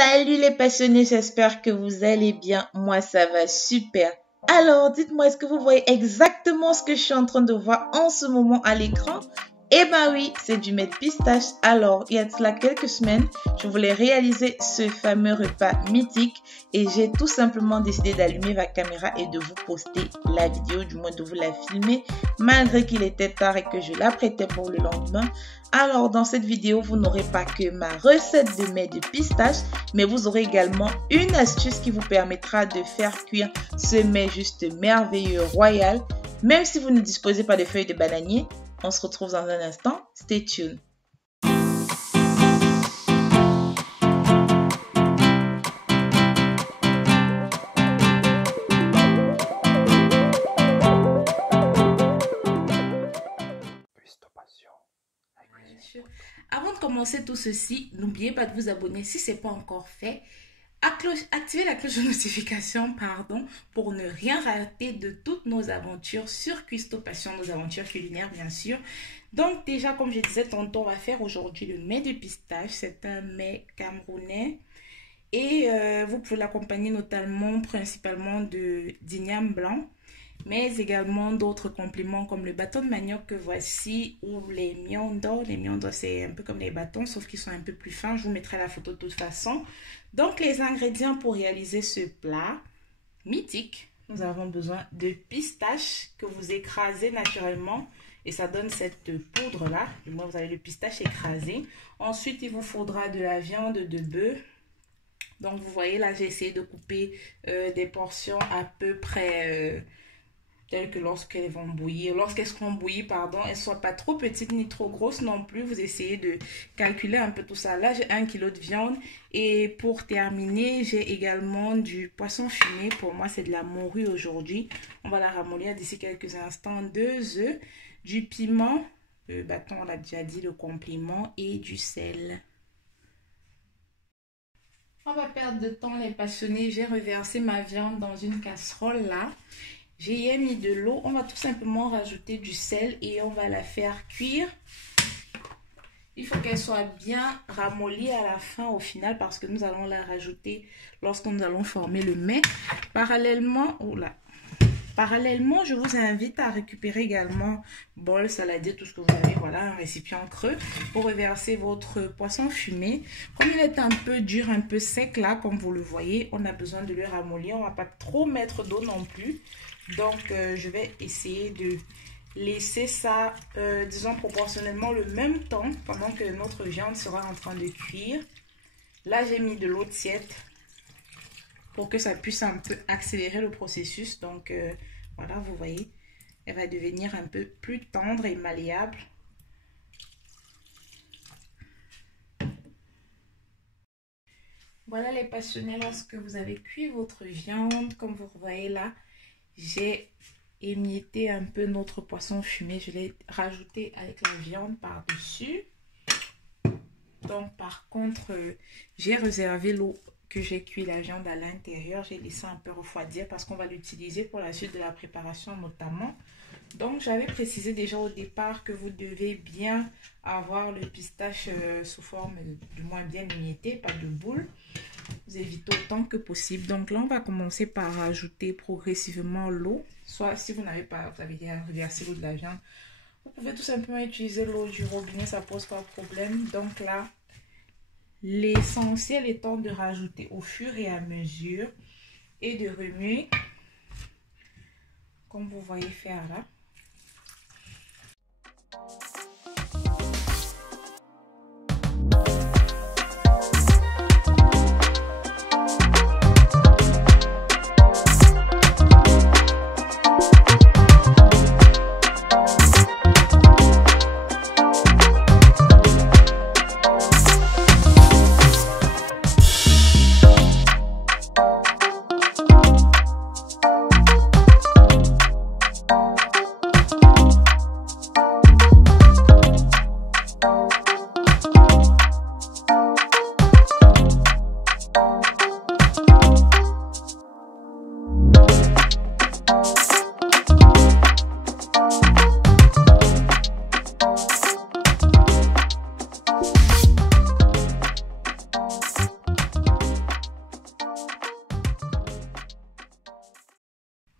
Salut les passionnés, j'espère que vous allez bien. Moi, ça va super. Alors, dites-moi, est-ce que vous voyez exactement ce que je suis en train de voir en ce moment à l'écran? Eh ben oui, c'est du mets de pistache. Alors, il y a de cela quelques semaines, je voulais réaliser ce fameux repas mythique et j'ai tout simplement décidé d'allumer ma caméra et de vous poster la vidéo, du moins de vous la filmer, malgré qu'il était tard et que je l'apprêtais pour le lendemain. Alors, dans cette vidéo, vous n'aurez pas que ma recette de mets de pistache, mais vous aurez également une astuce qui vous permettra de faire cuire ce mets juste merveilleux, royal. Même si vous ne disposez pas de feuilles de bananier, on se retrouve dans un instant. Stay tuned. Avant de commencer tout ceci, n'oubliez pas de vous abonner si ce n'est pas encore fait. Activez la cloche de notification, pour ne rien rater de toutes nos aventures sur Cuistot Passion, nos aventures culinaires bien sûr. Donc déjà, comme je disais tantôt, on va faire aujourd'hui le mets de pistache. C'est un mets camerounais et vous pouvez l'accompagner principalement d'igname blanc, mais également d'autres compléments comme le bâton de manioc que voici ou les miondo. Les miondo, c'est un peu comme les bâtons, sauf qu'ils sont un peu plus fins. Je vous mettrai la photo de toute façon. Donc, les ingrédients pour réaliser ce plat mythique, nous avons besoin de pistaches que vous écrasez naturellement et ça donne cette poudre-là. Du moins, vous avez le pistache écrasé. Ensuite, il vous faudra de la viande de bœuf. Donc, vous voyez là, j'ai essayé de couper des portions à peu près telles que lorsqu'elles seront bouillies, elles ne soient pas trop petites ni trop grosses non plus. Vous essayez de calculer un peu tout ça. Là, j'ai 1 kg de viande. Et pour terminer, j'ai également du poisson fumé. Pour moi, c'est de la morue aujourd'hui. On va la ramollir d'ici quelques instants. 2 œufs, du piment, le bâton, on l'a déjà dit, le complément, et du sel. On va perdre de temps les passionnés. J'ai reversé ma viande dans une casserole là. J'ai mis de l'eau. On va tout simplement rajouter du sel et on va la faire cuire. Il faut qu'elle soit bien ramollie à la fin au final parce que nous allons la rajouter lorsque nous allons former le mets. Parallèlement, je vous invite à récupérer également bol, saladier, tout ce que vous avez. Voilà, un récipient creux pour reverser votre poisson fumé. Comme il est un peu dur, un peu sec là, comme vous le voyez, on a besoin de le ramollir. On ne va pas trop mettre d'eau non plus. Donc, je vais essayer de laisser ça, disons, proportionnellement le même temps pendant que notre viande sera en train de cuire. Là, j'ai mis de l'eau tiède pour que ça puisse un peu accélérer le processus. Donc, voilà, vous voyez, elle va devenir un peu plus tendre et malléable. Voilà les passionnés, lorsque vous avez cuit votre viande, comme vous voyez là, j'ai émietté un peu notre poisson fumé. Je l'ai rajouté avec la viande par-dessus. Donc, par contre, j'ai réservé l'eau que j'ai cuit la viande à l'intérieur. J'ai laissé un peu refroidir parce qu'on va l'utiliser pour la suite de la préparation notamment. Donc, j'avais précisé déjà au départ que vous devez bien avoir le pistache sous forme du moins bien émietté, pas de boule. Vous évitez autant que possible. Donc là, on va commencer par rajouter progressivement l'eau. Soit si vous n'avez pas, vous avez déjà reversé l'eau de la viande, vous pouvez tout simplement utiliser l'eau du robinet, ça pose pas de problème. Donc là, l'essentiel étant de rajouter au fur et à mesure et de remuer, comme vous voyez faire là.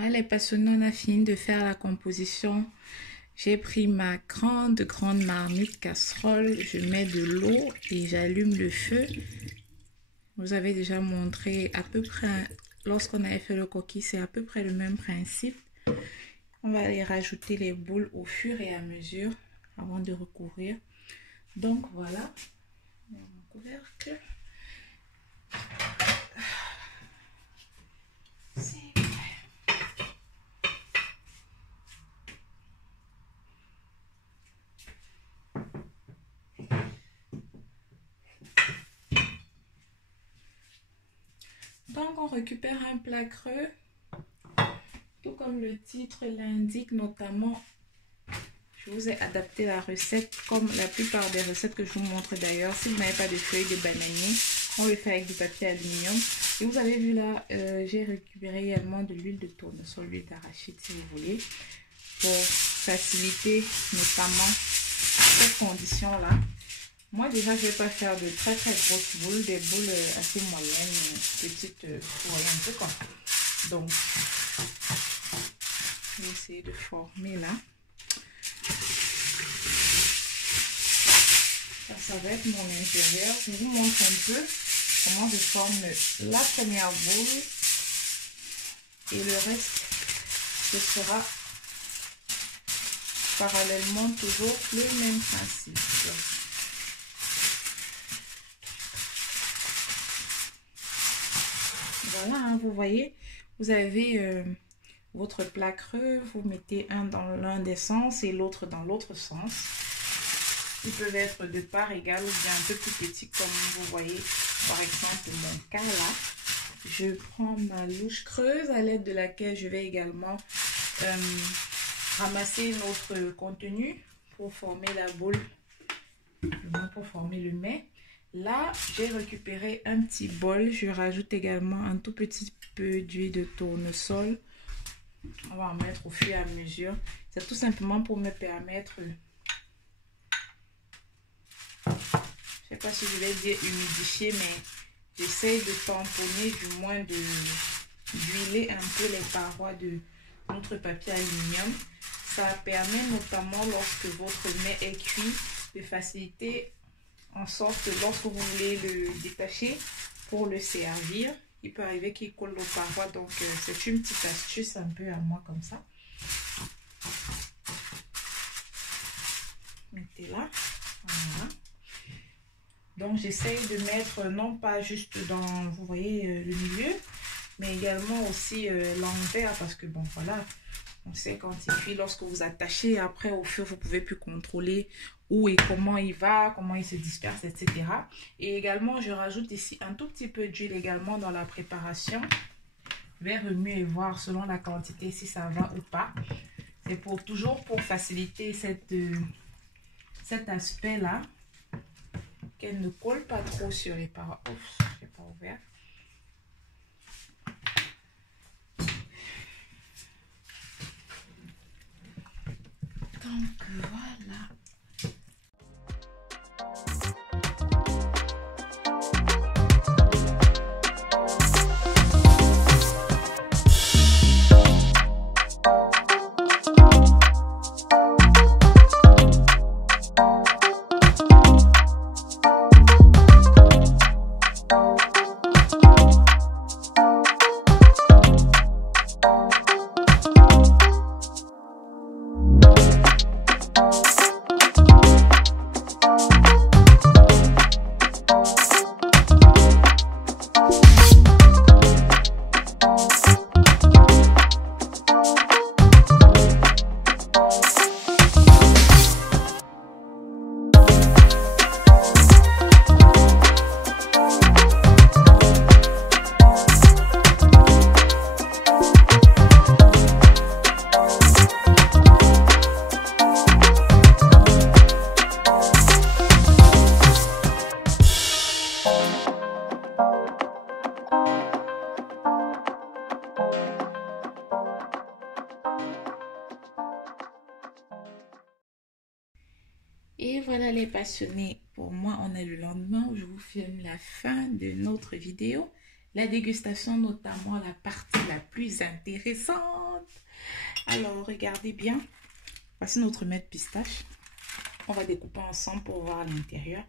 Voilà les passionnés, on a fini de faire la composition. J'ai pris ma grande marmite casserole, je mets de l'eau et j'allume le feu. Vous avez déjà montré à peu près, lorsqu'on avait fait le coquille, c'est à peu près le même principe. On va aller rajouter les boules au fur et à mesure avant de recouvrir. Donc voilà, mon couvercle. Donc on récupère un plat creux, tout comme le titre l'indique, notamment je vous ai adapté la recette comme la plupart des recettes que je vous montre d'ailleurs. Si vous n'avez pas de feuilles de bananier, on le fait avec du papier aluminium. Et vous avez vu là, j'ai récupéré également de l'huile de tournesol, l'huile d'arachide si vous voulez, pour faciliter notamment cette condition là. Moi déjà je ne vais pas faire de très grosses boules, des boules assez moyennes, petites, voilà un peu comme ça. Donc je vais essayer de former là. Ça va être mon intérieur. Je vous montre un peu comment je forme la première boule et le reste ce sera parallèlement toujours le même principe. Voilà, hein, vous voyez, vous avez votre plat creux, vous mettez un dans l'un des sens et l'autre dans l'autre sens. Ils peuvent être de part égale ou bien un peu plus petits comme vous voyez par exemple mon cas là. Je prends ma louche creuse à l'aide de laquelle je vais également ramasser notre contenu pour former la boule, pour former le mets. Là j'ai récupéré un petit bol, je rajoute également un tout petit peu d'huile de tournesol. On va en mettre au fur et à mesure. C'est tout simplement pour me permettre, je sais pas si je vais dire humidifier, mais j'essaye de tamponner, du moins d'huiler un peu les parois de notre papier aluminium. Ça permet notamment lorsque votre mets est cuit de faciliter en sorte que lorsque vous voulez le détacher pour le servir, il peut arriver qu'il colle aux parois. Donc c'est une petite astuce un peu à moi comme ça. Mettez là, voilà. Donc j'essaye de mettre non pas juste dans, vous voyez, le milieu, mais également aussi l'envers, parce que bon voilà, on sait quand il cuit, lorsque vous attachez après au feu, vous pouvez plus contrôler où et comment il va, comment il se disperse, etc. Et également je rajoute ici un tout petit peu d'huile également dans la préparation. Je vais remuer et voir selon la quantité si ça va ou pas. C'est pour toujours pour faciliter cet aspect là, qu'elle ne colle pas trop sur les parois. Ouf, je n'ai pas ouvert. Donc voilà. Et voilà les passionnés, pour moi on est le lendemain où je vous filme la fin de notre vidéo. La dégustation, notamment la partie la plus intéressante. Alors, regardez bien. Voici notre mètre pistache. On va découper ensemble pour voir l'intérieur.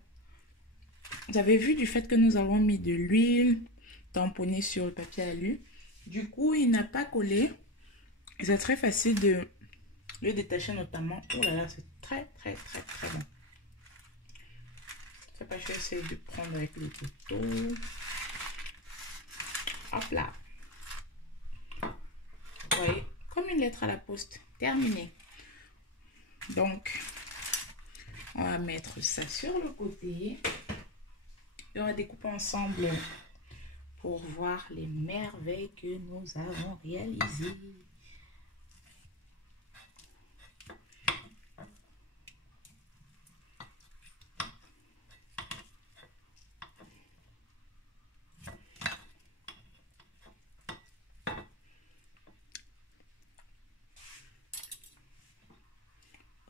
Vous avez vu du fait que nous avons mis de l'huile tamponnée sur le papier alu. Du coup, il n'a pas collé. C'est très facile de le détacher notamment. Oh là là, c'est très bon. C'est pas que j'essaie de prendre avec le couteau. Hop là. Vous voyez, comme une lettre à la poste. Terminé. Donc, on va mettre ça sur le côté. Et on va découper ensemble pour voir les merveilles que nous avons réalisées.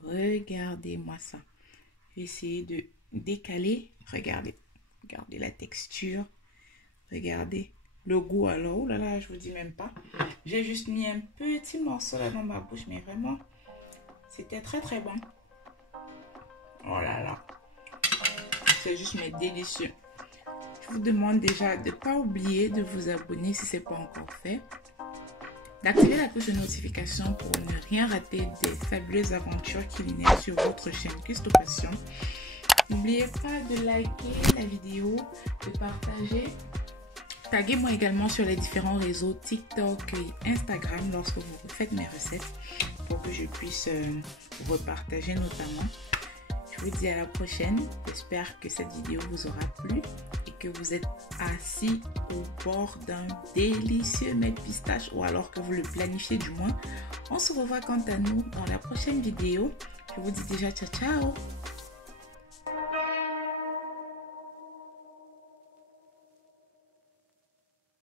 Regardez-moi ça. Je vais essayer de décaler. Regardez. Regardez la texture. Regardez le goût. Alors, oh là là, je vous dis même pas. J'ai juste mis un petit morceau là dans ma bouche. Mais vraiment, c'était très bon. Oh là là. C'est juste mais délicieux. Je vous demande déjà de ne pas oublier de vous abonner si ce n'est pas encore fait. D'activer la cloche de notification pour ne rien rater des fabuleuses aventures culinaires sur votre chaîne Custo Passion. N'oubliez pas de liker la vidéo, de partager. Taguez-moi également sur les différents réseaux TikTok et Instagram lorsque vous faites mes recettes pour que je puisse vous repartager notamment. Je vous dis à la prochaine. J'espère que cette vidéo vous aura plu et que vous êtes assis au bord d'un délicieux mets pistache ou alors que vous le planifiez du moins. On se revoit quant à nous dans la prochaine vidéo. Je vous dis déjà ciao ciao.